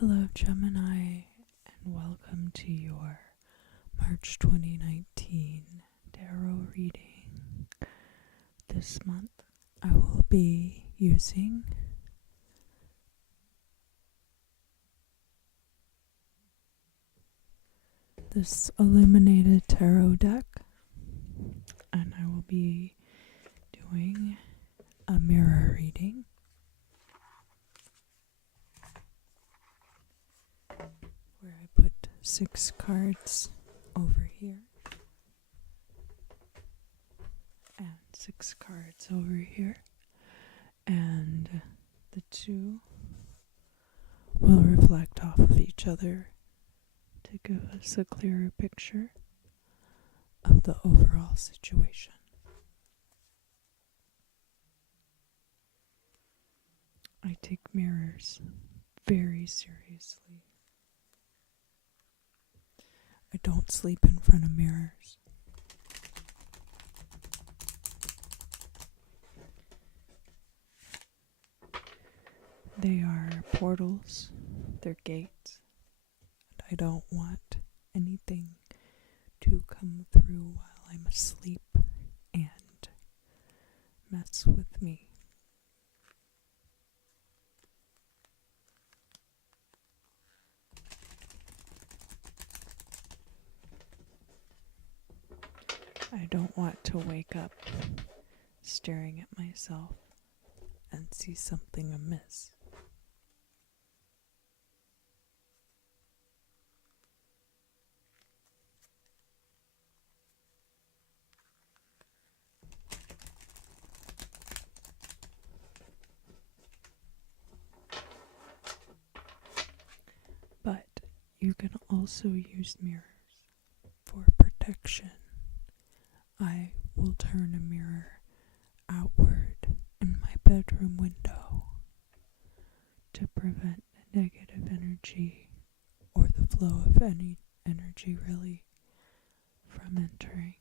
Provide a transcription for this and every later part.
Hello, Gemini, and welcome to your March 2019 tarot reading. This month, I will be using this illuminated tarot deck, and I will be doing a mirror reading. Where I put 6 cards over here and 6 cards over here, and the two will reflect off of each other to give us a clearer picture of the overall situation. I take mirrors very seriously. I don't sleep in front of mirrors. They are portals, they're gates, and I don't want anything to come through while I'm asleep and mess with me. I don't want to wake up staring at myself and see something amiss. But you can also use mirrors for protection. I will turn a mirror outward in my bedroom window to prevent negative energy or the flow of any energy really from entering.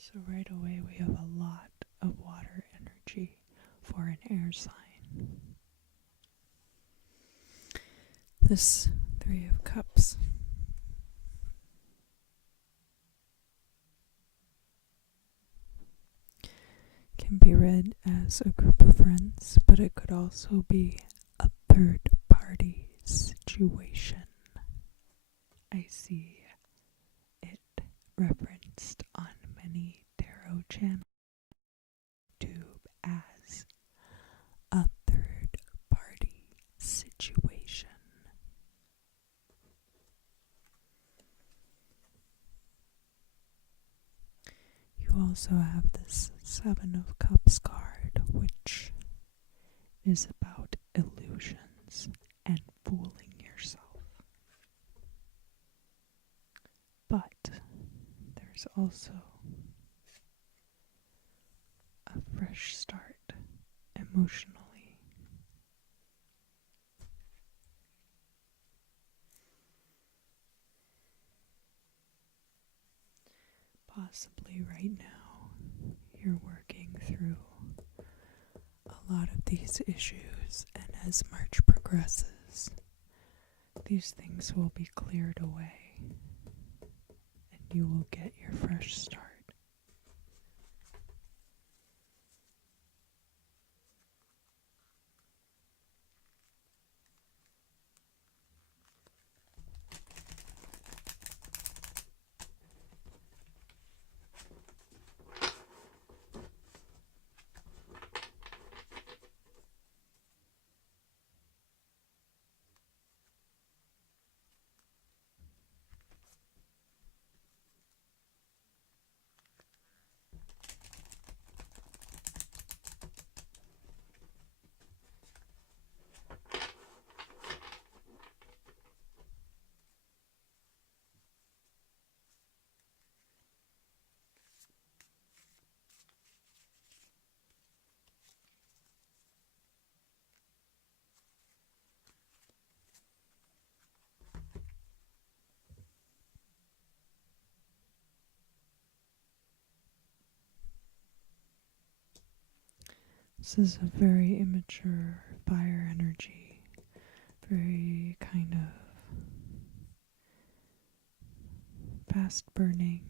So right away we have a lot of water energy for an air sign. This 3 of Cups can be read as a group of friends, but it could also be a third party situation. I see it referenced on many tarot channels on YouTube as a third party situation. You also have this 7 of Cups card, which is about illusions and fooling yourself. But there's also a fresh start emotionally. Possibly right now you're working through a lot of these issues, and as March progresses, these things will be cleared away and you will get your fresh start. This is a very immature fire energy, very kind of fast burning,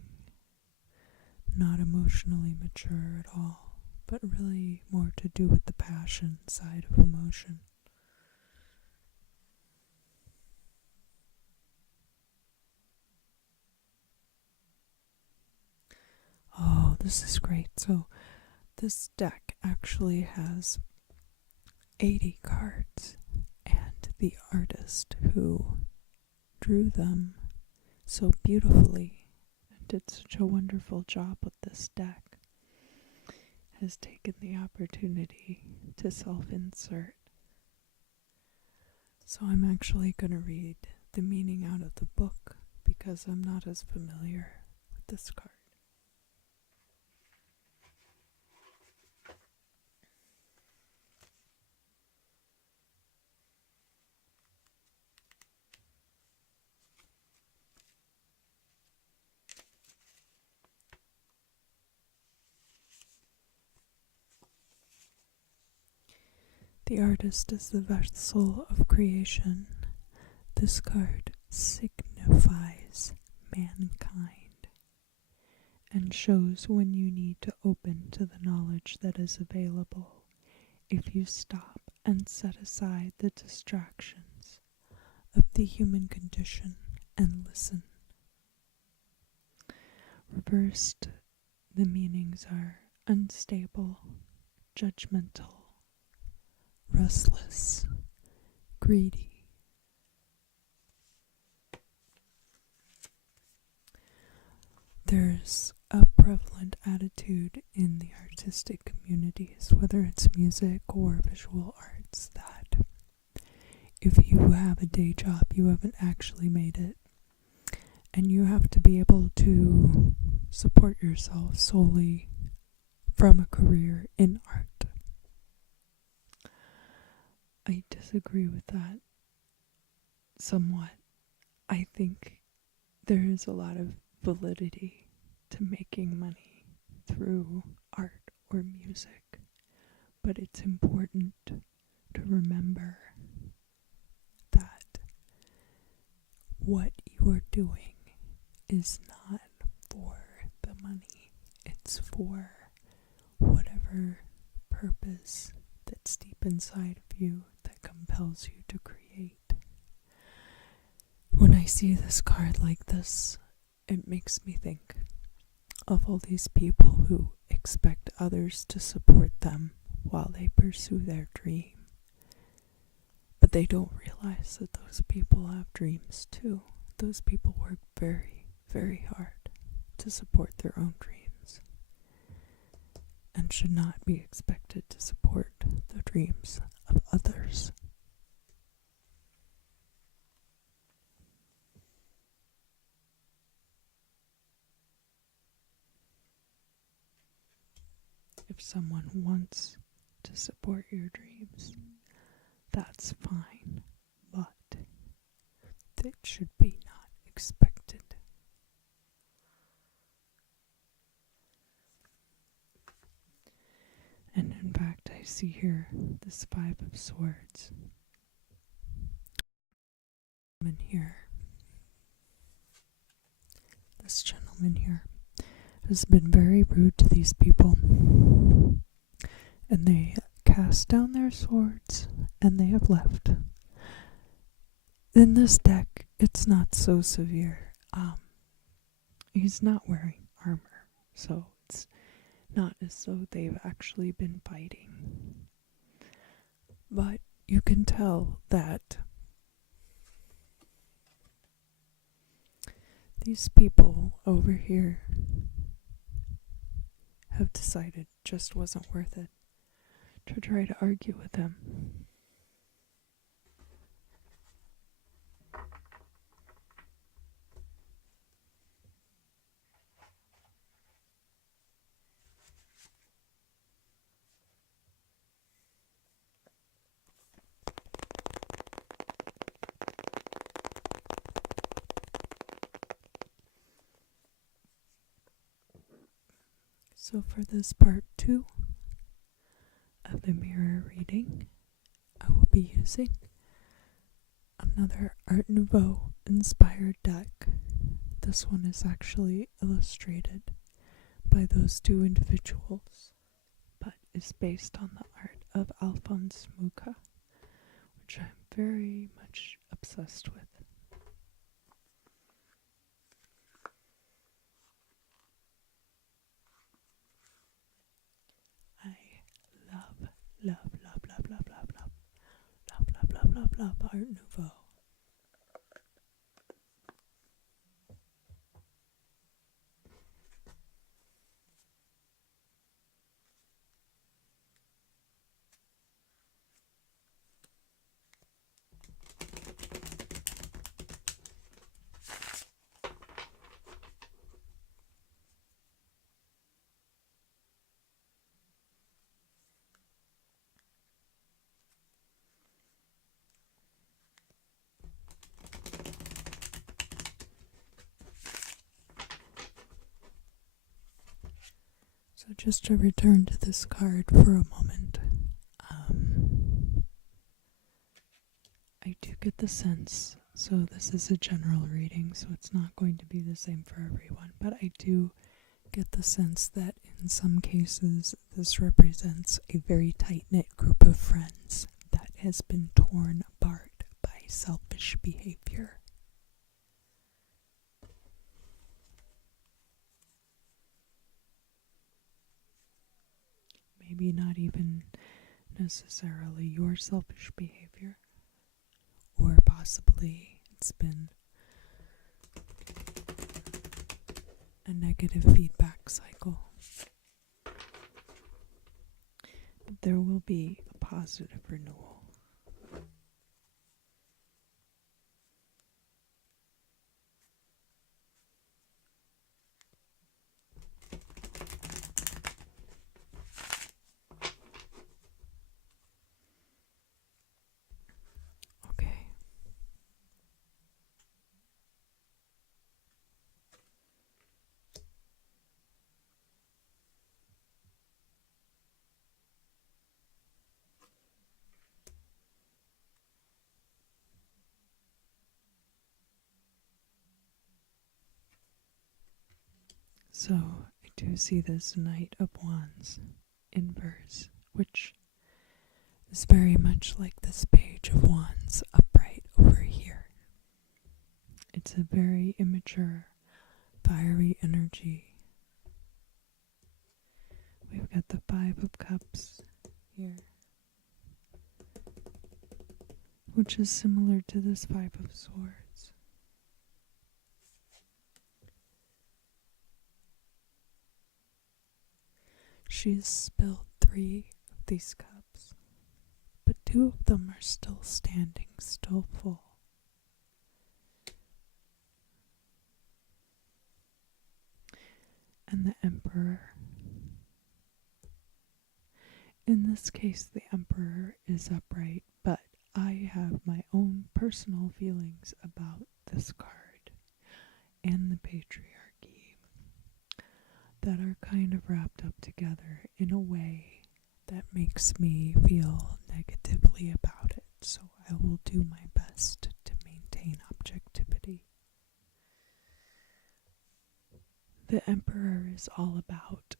not emotionally mature at all, but really more to do with the passion side of emotion. Oh, this is great. So this deck actually has 80 cards, and the artist who drew them so beautifully and did such a wonderful job with this deck has taken the opportunity to self-insert. So I'm actually going to read the meaning out of the book because I'm not as familiar with this card. The artist is the vessel of creation. This card signifies mankind and shows when you need to open to the knowledge that is available if you stop and set aside the distractions of the human condition and listen. Reversed, the meanings are unstable, judgmental, restless, greedy. There's a prevalent attitude in the artistic communities, whether it's music or visual arts, that if you have a day job, you haven't actually made it. And you have to be able to support yourself solely from a career in art. I disagree with that somewhat. I think there is a lot of validity to making money through art or music, but it's important to remember that what you are doing is not for the money. It's for whatever purpose that's deep inside of you that compels you to create. When I see this card like this, it makes me think of all these people who expect others to support them while they pursue their dream. But they don't realize that those people have dreams too. Those people work very, very hard to support their own dreams and should not be expected to support the dreams of others. If someone wants to support your dreams, that's fine, but it should be not expected. And in fact, I see here this Five of Swords. This gentleman here has been very rude to these people, and they cast down their swords and they have left. In this deck, it's not so severe. He's not wearing armor, so it's not as though they've actually been fighting. But you can tell that these people over here have decided it just wasn't worth it to try to argue with him. So for this part 2 of For the mirror reading, I will be using another Art Nouveau inspired deck. This one is actually illustrated by those two individuals, but is based on the art of Alphonse Mucha, which I'm very much obsessed with. I love, love, love, love, love, love, love, love, love, love, love, love Art Nouveau. So just to return to this card for a moment, I do get the sense, so this is a general reading, so it's not going to be the same for everyone, but I do get the sense that in some cases this represents a very tight-knit group of friends that has been torn apart by selfish behavior. Maybe not even necessarily your selfish behavior, or possibly it's been a negative feedback cycle. But there will be a positive renewal. Okay. So I do see this Knight of Wands inverse, which is very much like this Page of Wands upright over here. It's a very immature, fiery energy. We've got the Five of Cups here, which is similar to this Five of Swords. She's spilled 3 of these cups, but 2 of them are still standing, still full. And the Emperor. In this case, the Emperor is upright, but I have my own personal feelings about this card and the patriarchy that are kind of wrapped up together in a way that makes me feel negatively about it. So I will do my best to maintain objectivity. The Emperor is all about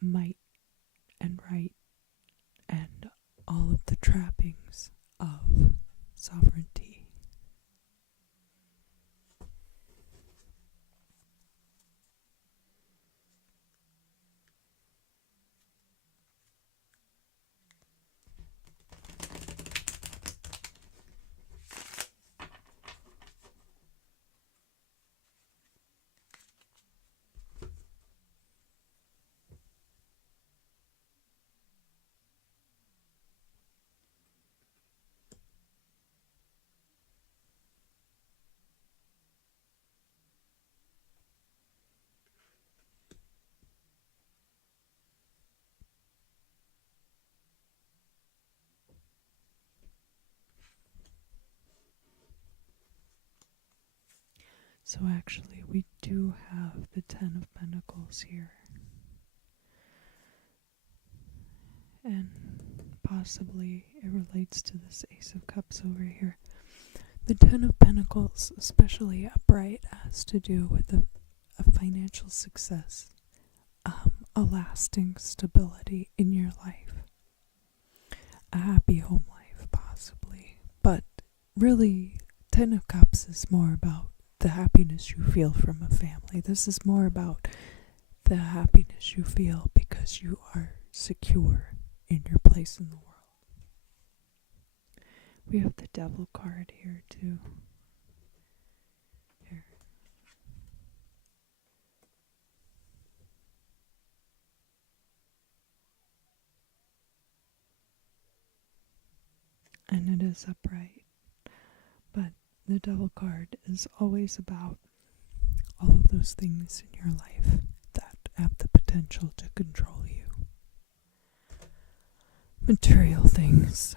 might and right and all of the trappings of sovereignty. So actually we do have the Ten of Pentacles here. and possibly it relates to this Ace of Cups over here. The Ten of Pentacles, especially upright, has to do with a financial success, a lasting stability in your life, a happy home life, possibly. But really, Ten of Cups is more about the happiness you feel from a family. This is more about the happiness you feel because you are secure in your place in the world. We have the Devil card here too. Here. And it is upright. But the Devil card is always about all of those things in your life that have the potential to control you. Material things,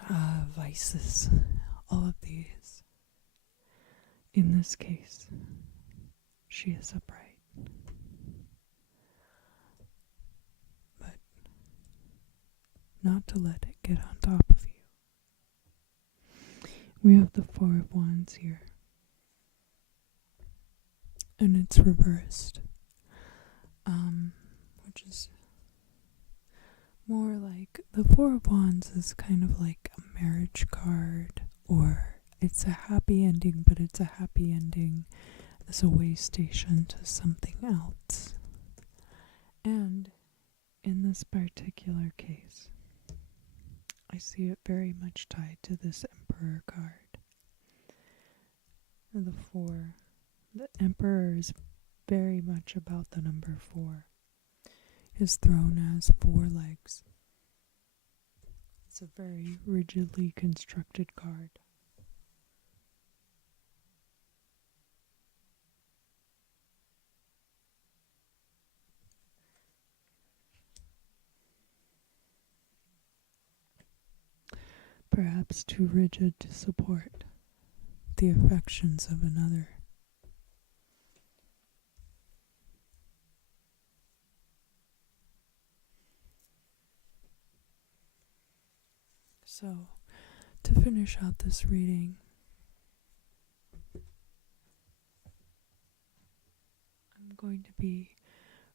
vices, all of these. In this case, she is upright. But not to let it get on top of you. We have the Four of Wands here. And it's reversed. Which is more like, the Four of Wands is kind of like a marriage card, or it's a happy ending, but it's a happy ending as a way station to something else. And in this particular case, I see it very much tied to this Emperor card. The four. The Emperor is very much about the number 4. His throne has 4 legs. It's a very rigidly constructed card. Perhaps too rigid to support the affections of another. So, to finish out this reading, I'm going to be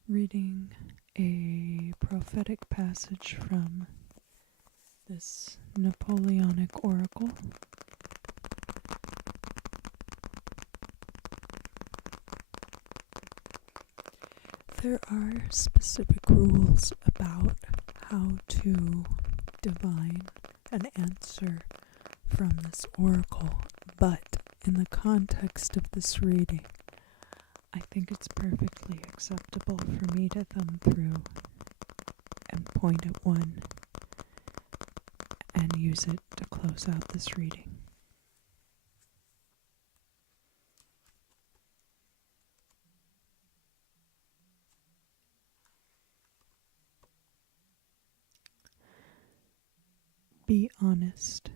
reading a prophetic passage from this Napoleonic oracle. There are specific rules about how to divine an answer from this oracle, but in the context of this reading, I think it's perfectly acceptable for me to thumb through and point at one and use it to close out this reading. Be honest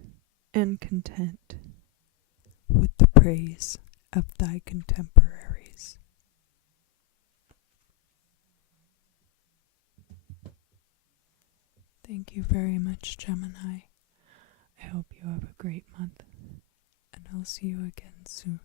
and content with the praise of thy contemporaries. Thank you very much, Gemini. I hope you have a great month, and I'll see you again soon.